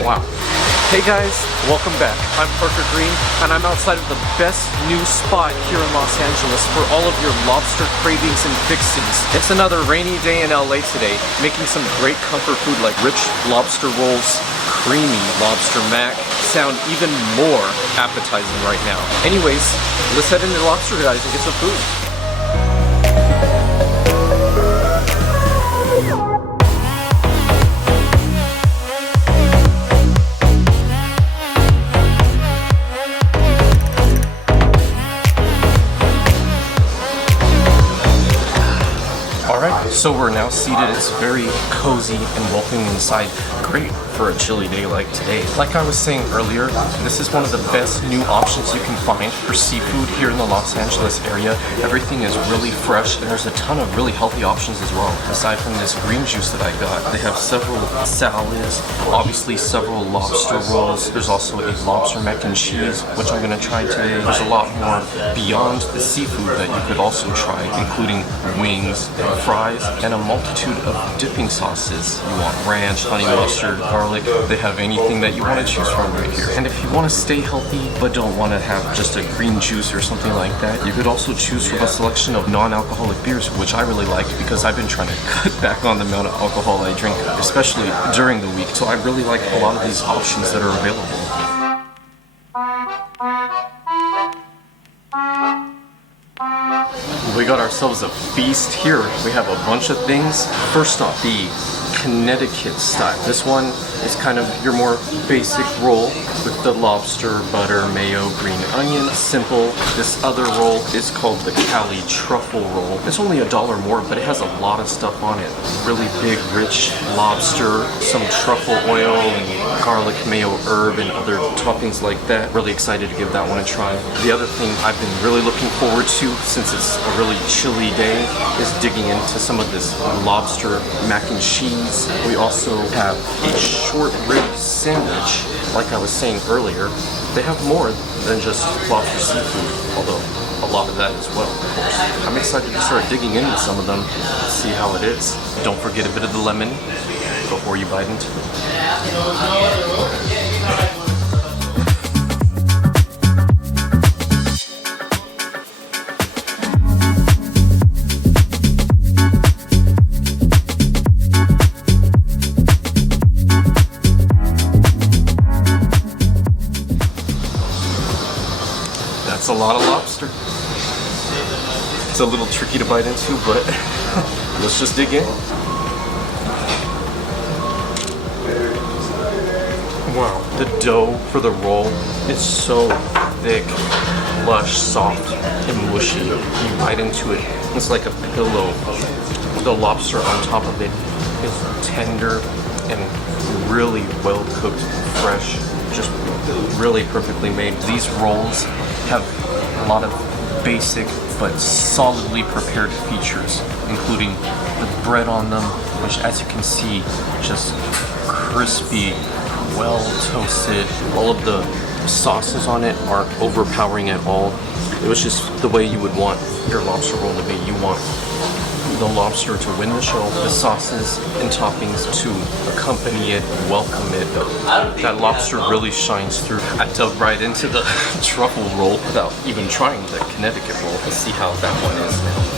Wow. Hey guys, welcome back. I'm Parker Green, and I'm outside of the best new spot here in Los Angeles for all of your lobster cravings and fixings. It's another rainy day in LA today, making some great comfort food like rich lobster rolls, creamy lobster mac, sound even more appetizing right now. Anyways, let's head into Lobster Guys and get some food. So we're now seated. It's very cozy and welcoming inside. Great for a chilly day like today. Like I was saying earlier, this is one of the best new options you can find for seafood here in the Los Angeles area. Everything is really fresh and there's a ton of really healthy options as well. Aside from this green juice that I got, they have several salads, obviously several lobster rolls. There's also a lobster mac and cheese, which I'm gonna try today. There's a lot more beyond the seafood that you could also try, including wings and fries, and a multitude of dipping sauces. You want ranch, honey mustard, garlic. They have anything that you want to choose from right here. And if you want to stay healthy but don't want to have just a green juice or something like that, you could also choose from a selection of non-alcoholic beers, which I really like because I've been trying to cut back on the amount of alcohol I drink, especially during the week. So I really like a lot of these options that are available. We got ourselves a feast here. We have a bunch of things. First off, the Connecticut style. This one is kind of your more basic roll with the lobster, butter, mayo, green onion. Simple. This other roll is called the Cali truffle roll. It's only $1 more, but it has a lot of stuff on it. Really big, rich lobster, some truffle oil and garlic, mayo, herb, and other toppings like that. Really excited to give that one a try. The other thing I've been really looking forward to, since it's a really chilly day, is digging into some of this lobster mac and cheese. We also have a short rib sandwich. Like I was saying earlier, they have more than just lobster seafood, although a lot of that as well, of course. I'm excited to start digging into some of them, see how it is. Don't forget a bit of the lemon before you bite into it. That's a lot of lobster. It's a little tricky to bite into, but let's just dig in. Wow, the dough for the roll is so thick, lush, soft, and mushy. You bite into it, it's like a pillow. The lobster on top of it is tender and really well cooked, fresh, just really perfectly made. These rolls have a lot of basic but solidly prepared features, including the bread on them, which, as you can see, just crispy, well toasted. All of the sauces on it aren't overpowering at all. It was just the way you would want your lobster roll to be. You want the lobster to win the show, the sauces and toppings to accompany it, welcome it. That lobster really shines through. I dug right into the truffle roll without even trying the Connecticut roll. Let's see how that one is now.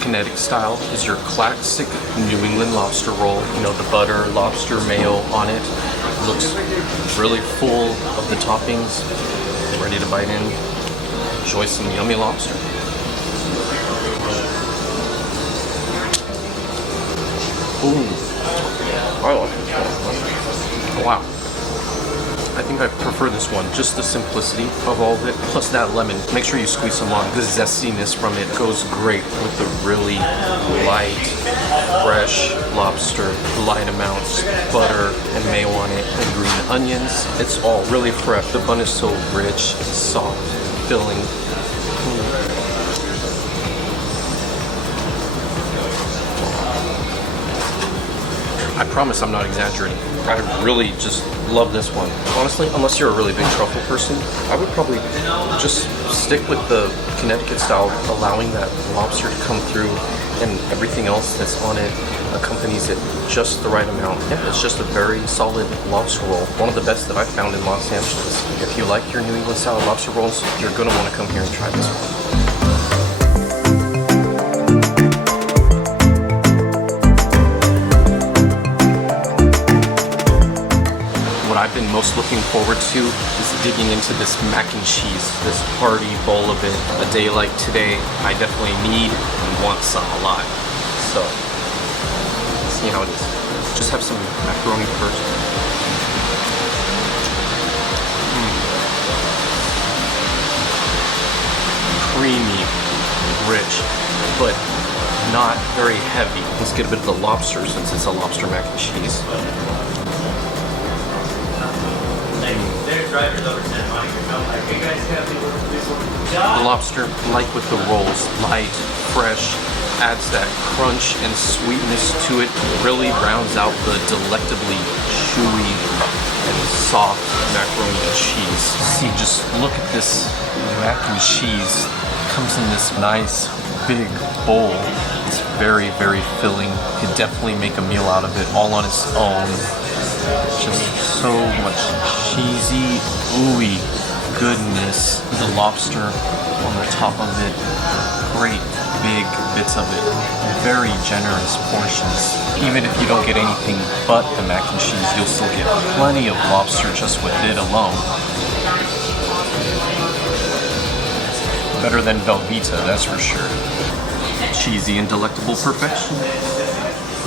Kinetic style is your classic New England lobster roll. You know, the butter, lobster, mayo on it. Looks really full of the toppings. Ready to bite in. Enjoy some yummy lobster. Ooh, I like this one. Wow. I think I prefer this one, just the simplicity of all of it, plus that lemon. Make sure you squeeze some on. The zestiness from it goes great with the really light, fresh lobster, light amounts, butter and mayo on it, and green onions. It's all really fresh. The bun is so rich, soft, filling. I promise I'm not exaggerating. I really just love this one. Honestly, unless you're a really big truffle person, I would probably just stick with the Connecticut style, allowing that lobster to come through and everything else that's on it accompanies it just the right amount. Yeah, it's just a very solid lobster roll. One of the best that I've found in Los Angeles. If you like your New England style lobster rolls, you're gonna want to come here and try this one. I've been most looking forward to is digging into this mac and cheese, this hearty bowl of it. A day like today, I definitely need and want some a lot. So, let's see how it is. Just have some macaroni first. Creamy, rich, but not very heavy. Let's get a bit of the lobster since it's a lobster mac and cheese. Drivers over Santa Monica come like, hey guys, the lobster, like with the rolls, light, fresh, adds that crunch and sweetness to it, really rounds out the delectably chewy and soft macaroni and cheese. See, just look at this mac and cheese. It comes in this nice big bowl. It's very, very filling. You could definitely make a meal out of it all on its own. Just so much cheesy, ooey goodness. The lobster on the top of it, great big bits of it, very generous portions. Even if you don't get anything but the mac and cheese, you'll still get plenty of lobster just with it alone. Better than Velveeta, that's for sure. Cheesy and delectable perfection.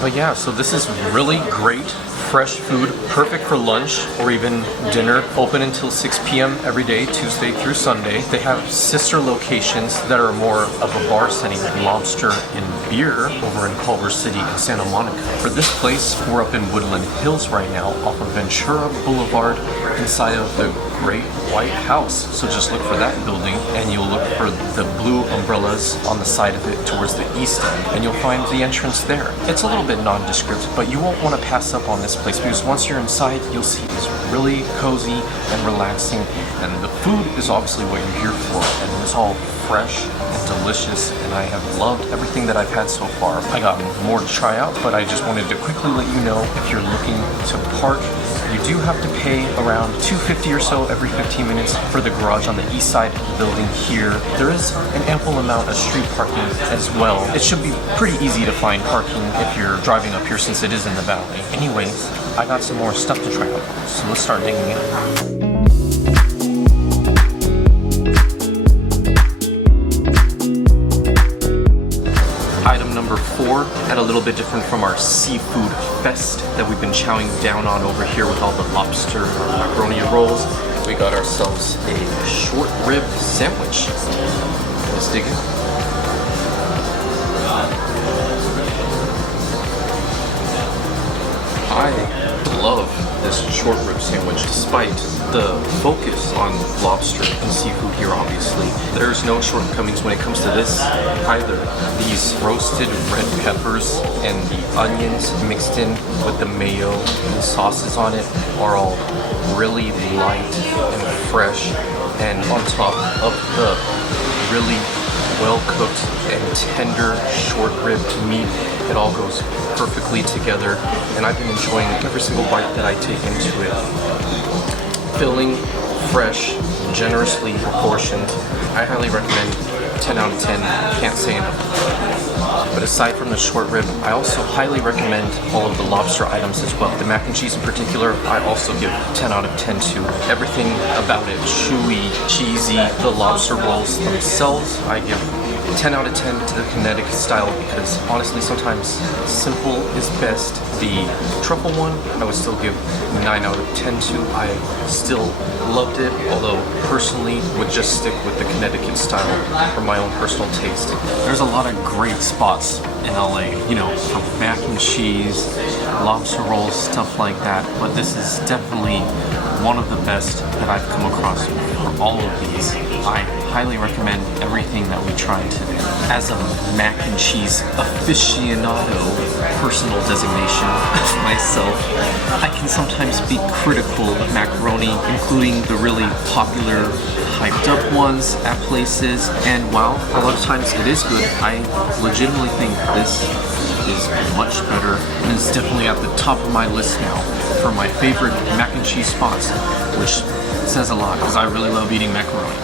But yeah, so this is really great, fresh food, perfect for lunch or even dinner. Open until 6 p.m. every day, Tuesday through Sunday. They have sister locations that are more of a bar setting, like Lobster and Beer over in Culver City and Santa Monica. For this place, we're up in Woodland Hills right now, off of Ventura Blvd, inside of the Great White House. So just look for that building, and you'll look for the blue umbrellas on the side of it towards the east end, and you'll find the entrance there. It's a little bit nondescript, but you won't want to pass up on this place because once you're inside, you'll see it's really cozy and relaxing, and the food is obviously what you're here for, and it's all fresh and delicious, and I have loved everything that I've had so far. I got more to try out, but I just wanted to quickly let you know, if you're looking to park, you do have to pay around $2.50 or so every 15 minutes for the garage on the east side of the building here. There is an ample amount of street parking as well. It should be pretty easy to find parking if you're driving up here since it is in the valley. Anyways, I got some more stuff to try out, so let's start digging in. Item number 4, and a little bit different from our seafood fest that we've been chowing down on over here with all the lobster macaroni rolls. We got ourselves a short rib sandwich. Let's dig in. I love this short rib sandwich despite the focus on lobster and seafood here, obviously. There's no shortcomings when it comes to this either. These roasted red peppers and the onions mixed in with the mayo and sauces on it are all really light and fresh, and on top of the really well-cooked and tender short rib meat, it all goes perfectly together, and I've been enjoying every single bite that I take into it. Filling, fresh, generously proportioned. I highly recommend. 10 out of 10, can't say enough. But aside from the short rib, I also highly recommend all of the lobster items as well. The mac and cheese in particular, I also give 10 out of 10 to. Everything about it, chewy, cheesy. The lobster rolls themselves, I give 10 out of 10 to the Connecticut style because honestly sometimes simple is best. The truffle one I would still give 9 out of 10 to. I still loved it, although personally would just stick with the Connecticut style for my own personal taste. There's a lot of great spots in LA, you know, for mac and cheese, lobster rolls, stuff like that, but this is definitely one of the best that I've come across for all of these. I highly recommend everything that we tried today. As a mac and cheese aficionado, personal designation of myself, I can sometimes be critical of macaroni, including the really popular hyped up ones at places, and while a lot of times it is good, I legitimately think this is much better, and it's definitely at the top of my list now for my favorite mac and cheese spots, which says a lot because I really love eating macaroni.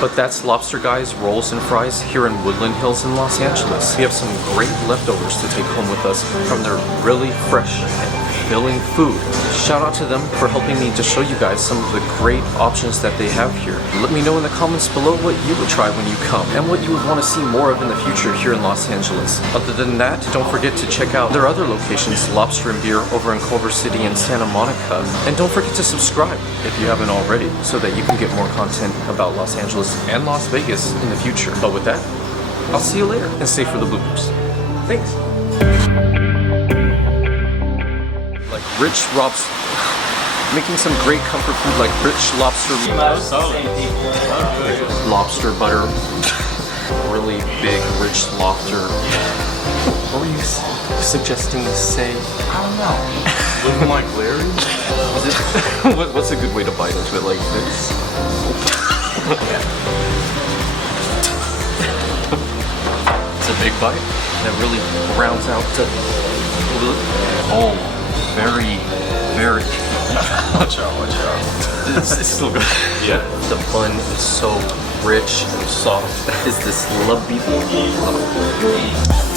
But that's Lobster Guys Rolls and Fries here in Woodland Hills in Los Angeles. We have some great leftovers to take home with us from their really fresh and filling food. Shout out to them for helping me to show you guys some of the great options that they have here. Let me know in the comments below what you would try when you come and what you would want to see more of in the future here in Los Angeles. Other than that, don't forget to check out their other locations, Lobster and Beer over in Culver City and Santa Monica. And don't forget to subscribe if you haven't already so that you can get more content about Los Angeles and Las Vegas in the future. But with that, I'll see you later and stay for the bloopers. Thanks. Like rich lobster, making some great comfort food like rich lobster, lobster butter, really big rich lobster. What were you suggesting to say? I don't know. Living like Larry? What's a good way to bite into it? Like this? It's a big bite that really rounds out to. Oh, very. Watch out. It's still good. Yeah. The bun is so rich and soft. Is this Lobster Beer?